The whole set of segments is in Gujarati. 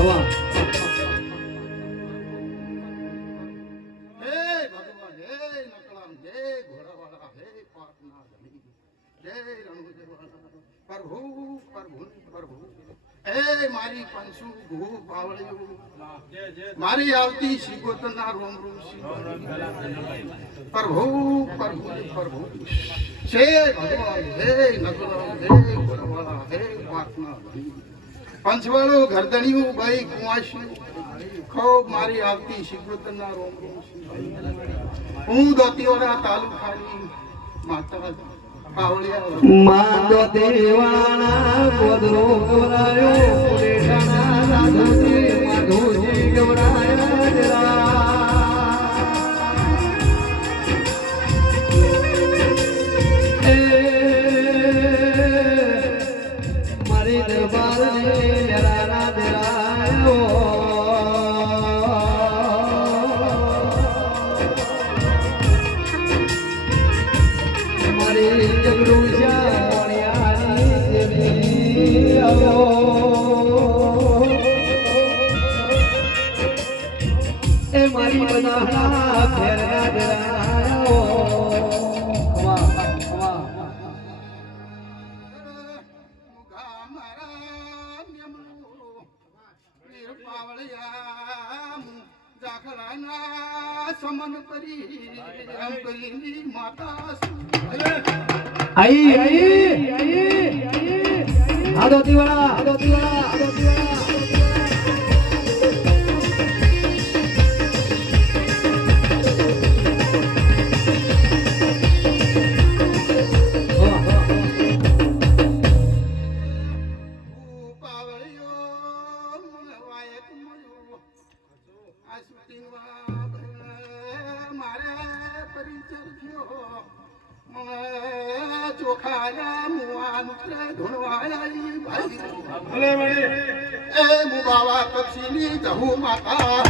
ભગવાન. મારી પંસુ ગુ પાવળ્યું મારી આવતી શિગોતના રોમ રોમ પ્રભુ પ્રભુ પ્રભુ. છે ભગવાન, હે નગર હે ગુરવાળા હે પ્રાર્થના પંચવાળો ગરદણિયું ભાઈ કુંવાશી ખૂબ મારી આવતી શિકોતના રોમ રોમ હું દોતીવાડા તાલુકાની માતા માતા દેવાના કોદરો ગવરાયો પુરેશાના સાધુજી માધુજી ગવરાયા. એ મારી બનાવના ફેરના ડરાયો. આઈ આઈ આઈ આઈ આઈ આઈ આઈ આઈ આઈ આઈ આઈ આઈ આઈ આઈ આઈ આઈ આઈ આઈ આ દોતીવાળા આ દોતીવાળા આ દોતીવાળા ચોખાયા મુવા મુત્રે ધૂણવાયા ભાઈ એ મુબાવા કક્ષીની જહુ માતા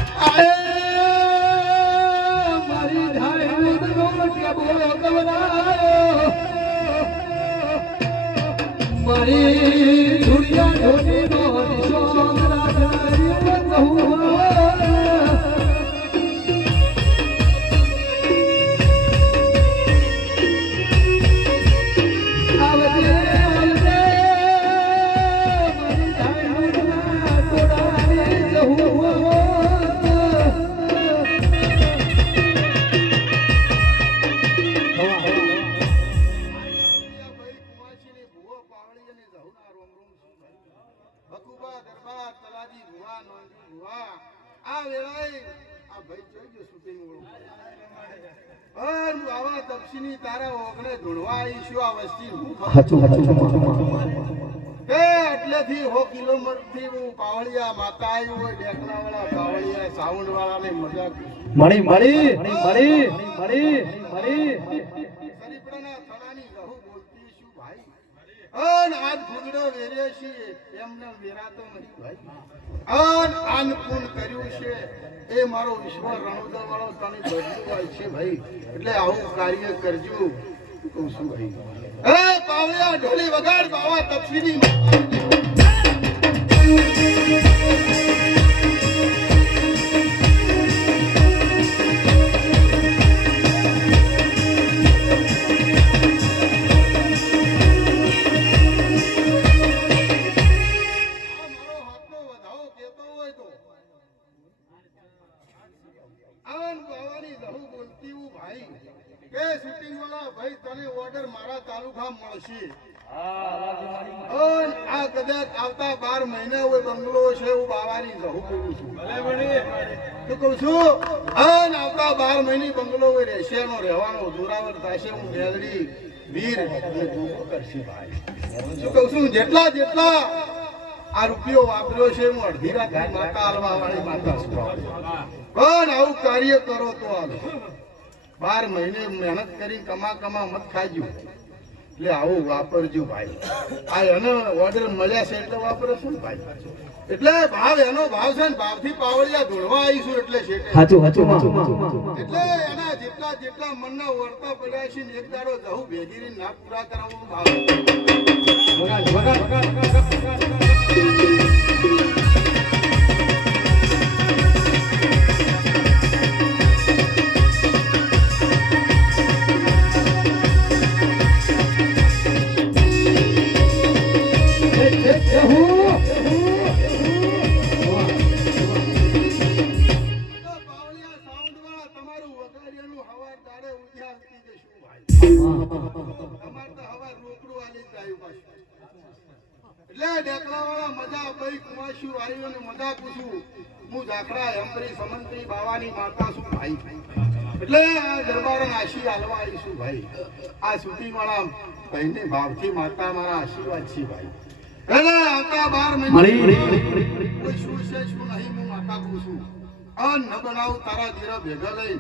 ગવરાયો મારી હાચું હાચું એટલેથી હો કિલોમીટરથી હું પાવળિયા માતા આવ્યું હોય ડેકલા પાવળિયા સાઉન્ડ મજાક. મળી મળી મળી મળી મળી સરીપડાના થડાની રહુ બોલતી છું ભાઈ? અન આજ ફૂગડો વેર્યો છે એમને વેરાતો નથી ભાઈ. અન આન પૂન કર્યું છે એ મારો ઈશ્વર રણોદર વાળો તને બદલું હોય છે ભાઈ. એટલે આવું કાર્ય કરજો. એ પાવળિયા ઢોલી વગાડ બાવા તપસીની. અન આ કદાચ આવતા બાર મહિના હોય બંગલો છે હું બાવાની છું. તો કહું છું અન આવતા બાર મહિને બંગલો હોય રહેશે એનો રહેવાનો જોરાવર થશે હું મેલડી વીર અને ધોકો કરશે ભાઈ. શું કહું છું જેટલા જેટલા આ રૂપિયો વાપર્યો છે હું અડધી રાત માતા હાલવા વાળી માતા છું. પણ આવું કાર્ય કરો તો હાલો. બાર મહિને મહેનત કરી કમા કમા મત ખાજો એટલે આવું વાપરજો ભાઈ. આ એનો ઓર્ડર મળ્યા છે એટલે વાપરશો ને ભાઈ? એટલે ભાવ એનો ભાવ છે ને ભાવથી પાવડિયા ધોળવા આવીશું એટલે છે સાચું સાચું એટલે એના જેટલા જેટલા મનના વર્તા પડ્યા છે ને એક દાડો જવું ભેગીરી ના પૂરા કરાવવાનું ભાવ. એટલે ડેકડાવાળા મજા ભાઈ કુવાસી વાળીઓને મજા પૂછું. હું ઝાકડા હેમરી સમંત્રી બાવાની માતા છું ભાઈ. એટલે આ દરબાર આશી હાલવા આવીશું ભાઈ. આ સુતી વાળા ભાઈને ભાવથી માતા મારા આશીર્વાદ છે ભાઈ. એટલે આવતા બાર મહિને કોઈ શું છે શું નહીં હું માતા પૂછું. અન ન બનાવું તારા ધીરા ભેગા લઈ.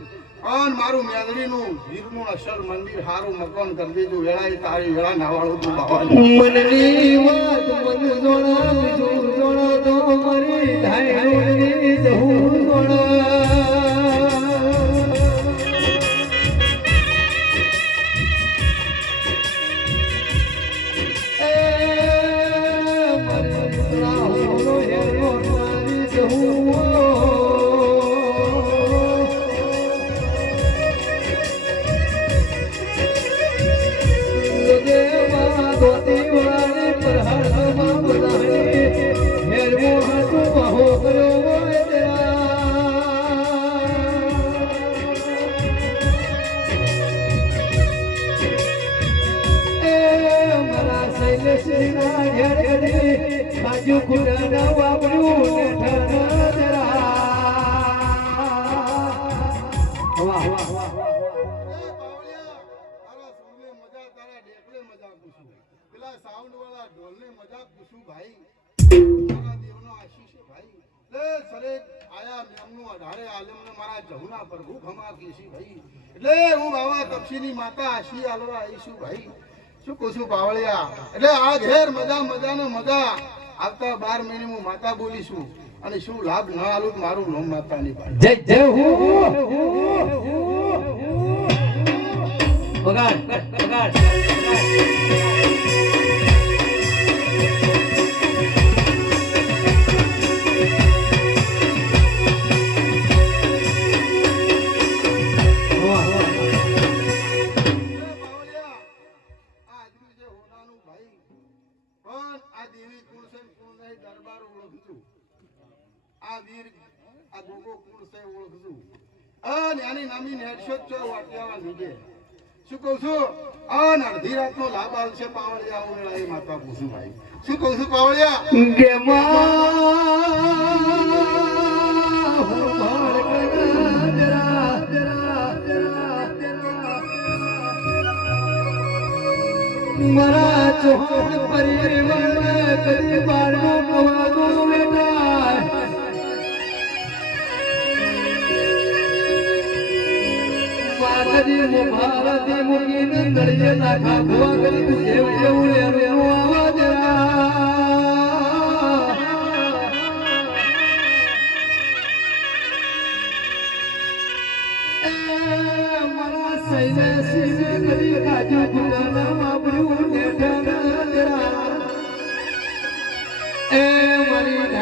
અન મારું મેદડીનું વીરનું અસલ મંદિર હારું મકાન કરી દેજો. વેળા તારી વેળા નાવાળું તું બાવાની. જોડો જોણા તો મરી ધાયરોની તારા દેવનો આશીષ ભાઈ. લે સરે આયા મેમનું અઢારે આલમને મારા જહુના પ્રભુ ખમા કેસી ભાઈ. એટલે હું બાવા તપસીની માતા આશી આલવા આવીશું ભાઈ. શું કહું છું પાવળિયા? એટલે આ ઘેર મજા મજા ને મજા. આવતા બાર મહિને હું માતા બોલીશું અને શું લાભ ન આલું મારું નોમ માતાની જય જય હું પગાર બગાડ પણ આ દેવી કુળ છે દરબાર ઓળખજો. આ વીર, આ ગોગો કુળ છે ઓળખજો. અને આની નામી નેડશો જ છો વાટિયાવા નીચે. શું કહું છું અન અડધી રાતનો લાભ આવશે પાવળિયા ઉમેળા એ માતા પૂછું ભાઈ શું કહું છું પાવળિયા મારા પરિવર્ણ કરી બારનો કવાગો બેટા માતરી મો ભારતી મુકીને તળિયે નાખા. ભવા કરી તું જેવ જેવું એનો આવાજ મારા સૈને સીને કરી કાજુ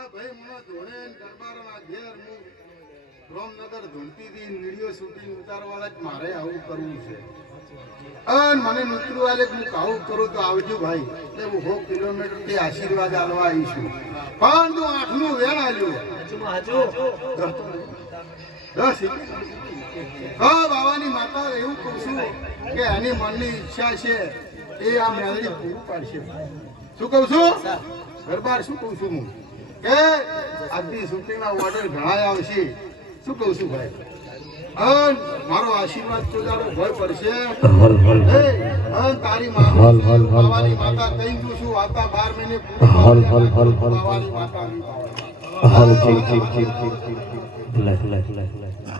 આ ભાઈ મને ધોણે ને દરબારના ઘેર હું રોમનગર ધૂમતીથી નીડિયો શૂટિંગ ઉતારવાળા જ મારે આવું કરવું છે. અન મને મિત્રો વાલે હું કાવું કરું તો આવજો ભાઈ. એટલે હું સો કિલોમીટરથી આશીર્વાદ આલવા આવીશું પણ તું આઠનું વેણ દસ હા બાવાની માતા એવું કહું છું કે એની મનની ઈચ્છા છે એ આ મેળવી પૂરું પાડશે. શું કહું છું? દરબાર શું કહું છું હું? કે આજની ચૂંટણીના ઓર્ડર ઘણા આવશે. શું કહું છું ભાઈ? મારો આશીર્વાદ તો ભય પડશે. તારી માવાની માતા થઈ ગયું છું આવતા બાર મહિને માવાની માતા આવી લે લે લે લે.